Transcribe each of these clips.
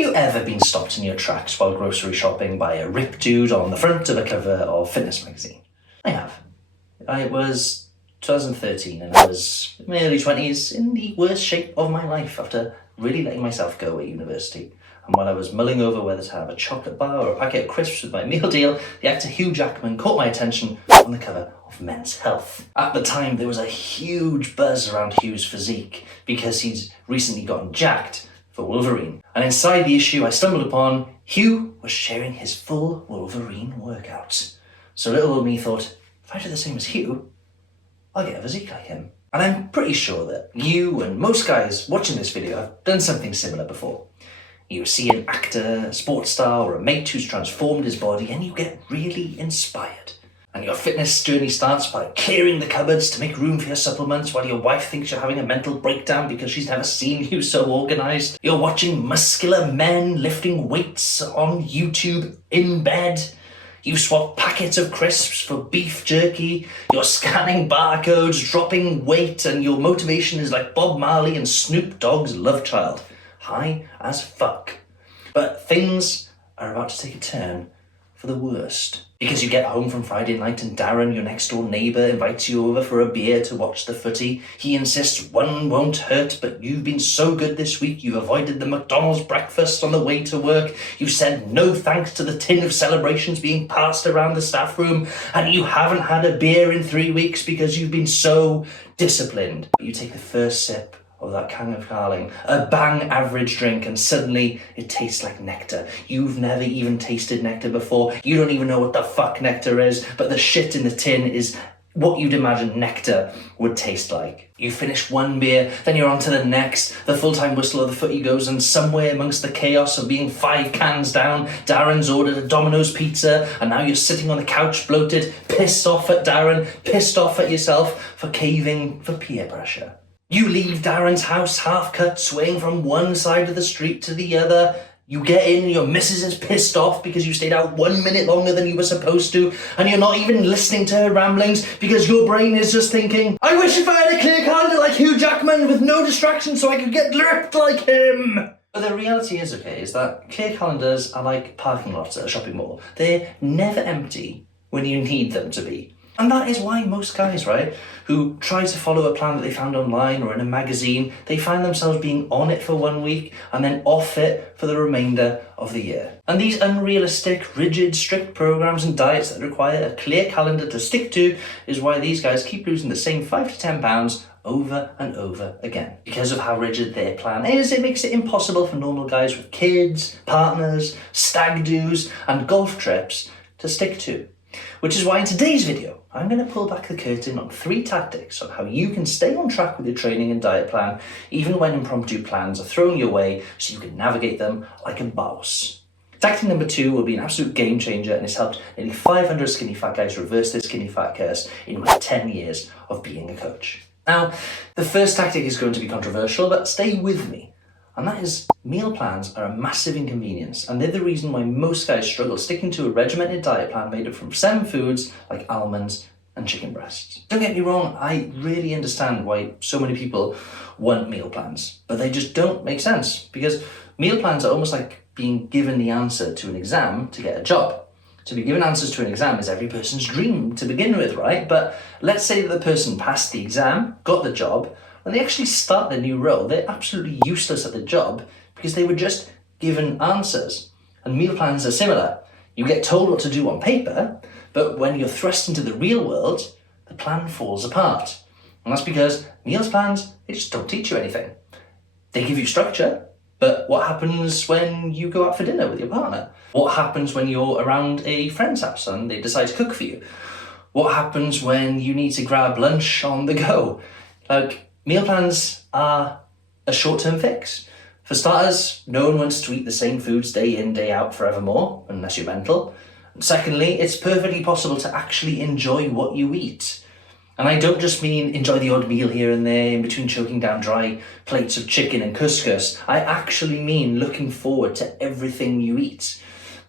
you ever been stopped in your tracks while grocery shopping by a ripped dude on the front of a cover of Fitness magazine? I have. It was 2013 and I was in my early 20s, in the worst shape of my life after really letting myself go at university. And while I was mulling over whether to have a chocolate bar or a packet of crisps with my meal deal, the actor Hugh Jackman caught my attention on the cover of Men's Health. At the time, there was a huge buzz around Hugh's physique because he'd recently gotten jacked for Wolverine. And inside the issue, I stumbled upon Hugh was sharing his full Wolverine workouts. So little old me thought, if I do the same as Hugh, I'll get a physique like him. And I'm pretty sure that you and most guys watching this video have done something similar before. You see an actor, a sports star, or a mate who's transformed his body and you get really inspired. And your fitness journey starts by clearing the cupboards to make room for your supplements while your wife thinks you're having a mental breakdown because she's never seen you so organised. You're watching muscular men lifting weights on YouTube in bed. You swap packets of crisps for beef jerky. You're scanning barcodes, dropping weight, and your motivation is like Bob Marley and Snoop Dogg's love child. High as fuck. But things are about to take a turn for the worst. Because you get home from Friday night and Darren, your next door neighbour, invites you over for a beer to watch the footy. He insists one won't hurt, but you've been so good this week you've avoided the McDonald's breakfast on the way to work. You said no thanks to the tin of celebrations being passed around the staff room, and you haven't had a beer in 3 weeks because you've been so disciplined. You take the first sip of that can of Carling, a bang average drink, and suddenly it tastes like nectar. You've never even tasted nectar before. You don't even know what the fuck nectar is, but the shit in the tin is what you'd imagine nectar would taste like. You finish one beer, then you're on to the next. The full-time whistle of the footy goes, and somewhere amongst the chaos of being 5 cans down, Darren's ordered a Domino's pizza, and now you're sitting on the couch bloated, pissed off at Darren, pissed off at yourself for caving for peer pressure. You leave Darren's house half-cut, swaying from one side of the street to the other. You get in, your missus is pissed off because you stayed out 1 minute longer than you were supposed to, and you're not even listening to her ramblings because your brain is just thinking, I wish if I had a clear calendar like Hugh Jackman with no distractions so I could get ripped like him. But the reality is, is that clear calendars are like parking lots at a shopping mall. They're never empty when you need them to be. And that is why most guys, who try to follow a plan that they found online or in a magazine, they find themselves being on it for 1 week and then off it for the remainder of the year. And these unrealistic, rigid, strict programs and diets that require a clear calendar to stick to is why these guys keep losing the same 5 to 10 pounds over and over again. Because of how rigid their plan is, it makes it impossible for normal guys with kids, partners, stag do's, and golf trips to stick to. Which is why in today's video, I'm going to pull back the curtain on 3 tactics on how you can stay on track with your training and diet plan, even when impromptu plans are thrown your way, so you can navigate them like a boss. Tactic number 2 will be an absolute game changer, and it's helped nearly 500 skinny fat guys reverse their skinny fat curse in 10 years of being a coach. Now, the first tactic is going to be controversial, but stay with me. And that is, meal plans are a massive inconvenience, and they're the reason why most guys struggle sticking to a regimented diet plan made up from 7 foods like almonds and chicken breasts. Don't get me wrong, I really understand why so many people want meal plans, but they just don't make sense, because meal plans are almost like being given the answer to an exam to get a job. To be given answers to an exam is every person's dream to begin with, right? But let's say that the person passed the exam, got the job. When they actually start their new role, they're absolutely useless at the job because they were just given answers. And meal plans are similar. You get told what to do on paper, but when you're thrust into the real world, the plan falls apart. And that's because meals plans, they just don't teach you anything. They give you structure, but what happens when you go out for dinner with your partner? What happens when you're around a friend's house and they decide to cook for you? What happens when you need to grab lunch on the go? Meal plans are a short-term fix. For starters, no one wants to eat the same foods day in, day out forevermore, unless you're mental. And secondly, it's perfectly possible to actually enjoy what you eat. And I don't just mean enjoy the odd meal here and there in between choking down dry plates of chicken and couscous. I actually mean looking forward to everything you eat.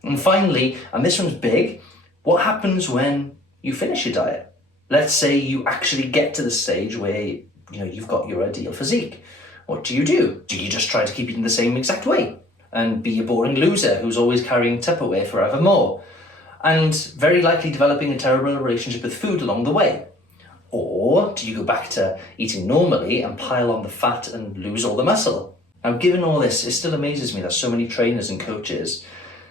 And finally, and this one's big, what happens when you finish your diet? Let's say you actually get to the stage where you've got your ideal physique. What do? Do you just try to keep eating the same exact way? and be a boring loser who's always carrying Tupperware forevermore, and very likely developing a terrible relationship with food along the way? Or do you go back to eating normally and pile on the fat and lose all the muscle? Now, given all this, it still amazes me that so many trainers and coaches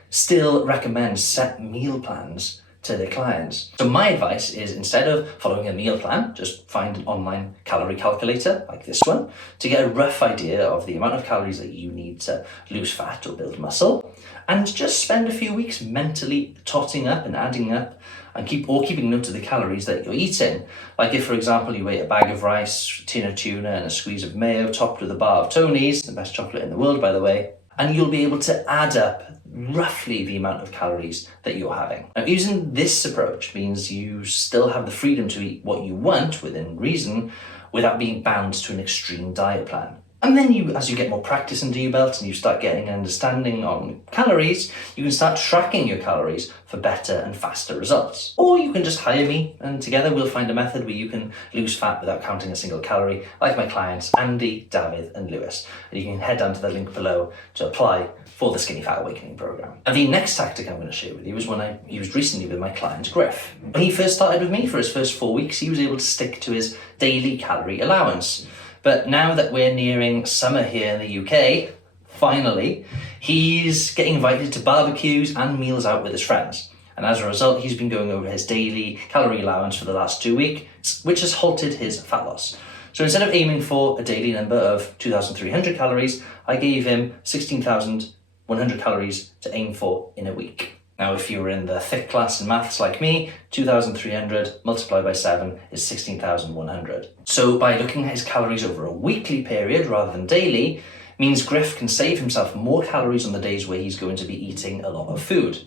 still recommend set meal plans to their clients. So my advice is, instead of following a meal plan, just find an online calorie calculator like this one to get a rough idea of the amount of calories that you need to lose fat or build muscle, and just spend a few weeks mentally totting up and adding up and keeping note of the calories that you're eating. Like if, for example, you ate a bag of rice, a tin of tuna and a squeeze of mayo topped with a bar of Tony's, the best chocolate in the world, by the way, and you'll be able to add up roughly the amount of calories that you're having. Now, using this approach means you still have the freedom to eat what you want within reason without being bound to an extreme diet plan. And then as you get more practice under your belt and you start getting an understanding on calories, you can start tracking your calories for better and faster results. Or you can just hire me and together we'll find a method where you can lose fat without counting a single calorie, like my clients Andy, David and Lewis. And you can head down to the link below to apply for the Skinny Fat Awakening program. And the next tactic I'm going to share with you is one I used recently with my client Griff. When he first started with me, for his first 4 weeks, he was able to stick to his daily calorie allowance. But now that we're nearing summer here in the UK, finally, he's getting invited to barbecues and meals out with his friends. And as a result, he's been going over his daily calorie allowance for the last 2 weeks, which has halted his fat loss. So instead of aiming for a daily number of 2,300 calories, I gave him 16,100 calories to aim for in a week. Now, if you were in the thick class in maths like me, 2,300 multiplied by 7 is 16,100. So by looking at his calories over a weekly period rather than daily, means Griff can save himself more calories on the days where he's going to be eating a lot of food.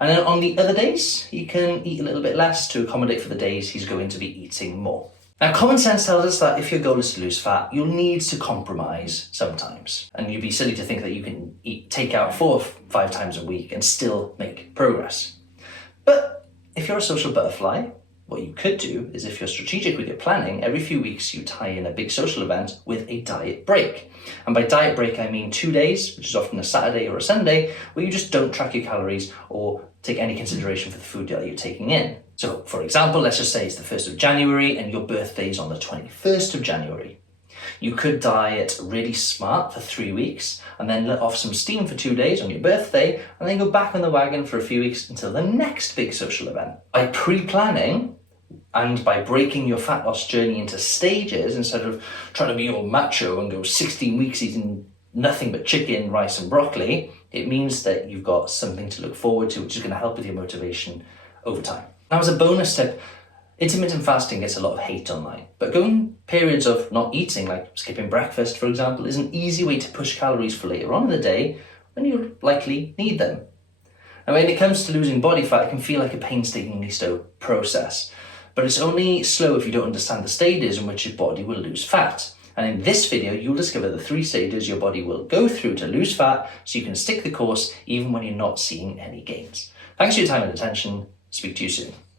And then on the other days, he can eat a little bit less to accommodate for the days he's going to be eating more. Now, common sense tells us that if your goal is to lose fat, you'll need to compromise sometimes. And you'd be silly to think that you can take out 4 or 5 times a week and still make progress. But if you're a social butterfly, what you could do is, if you're strategic with your planning, every few weeks you tie in a big social event with a diet break. And by diet break, I mean 2 days, which is often a Saturday or a Sunday, where you just don't track your calories or take any consideration for the food that you're taking in. So, for example, let's just say it's the 1st of January and your birthday is on the 21st of January. You could diet really smart for 3 weeks and then let off some steam for 2 days on your birthday and then go back on the wagon for a few weeks until the next big social event. By pre-planning and by breaking your fat loss journey into stages, instead of trying to be all macho and go 16 weeks eating nothing but chicken, rice and broccoli, it means that you've got something to look forward to, which is going to help with your motivation over time. Now, as a bonus tip, intermittent fasting gets a lot of hate online, but going periods of not eating, like skipping breakfast, for example, is an easy way to push calories for later on in the day when you likely need them. Now, when it comes to losing body fat, it can feel like a painstakingly slow process, but it's only slow if you don't understand the stages in which your body will lose fat. And in this video, you'll discover the 3 stages your body will go through to lose fat so you can stick the course even when you're not seeing any gains. Thanks for your time and attention. Speak to you soon.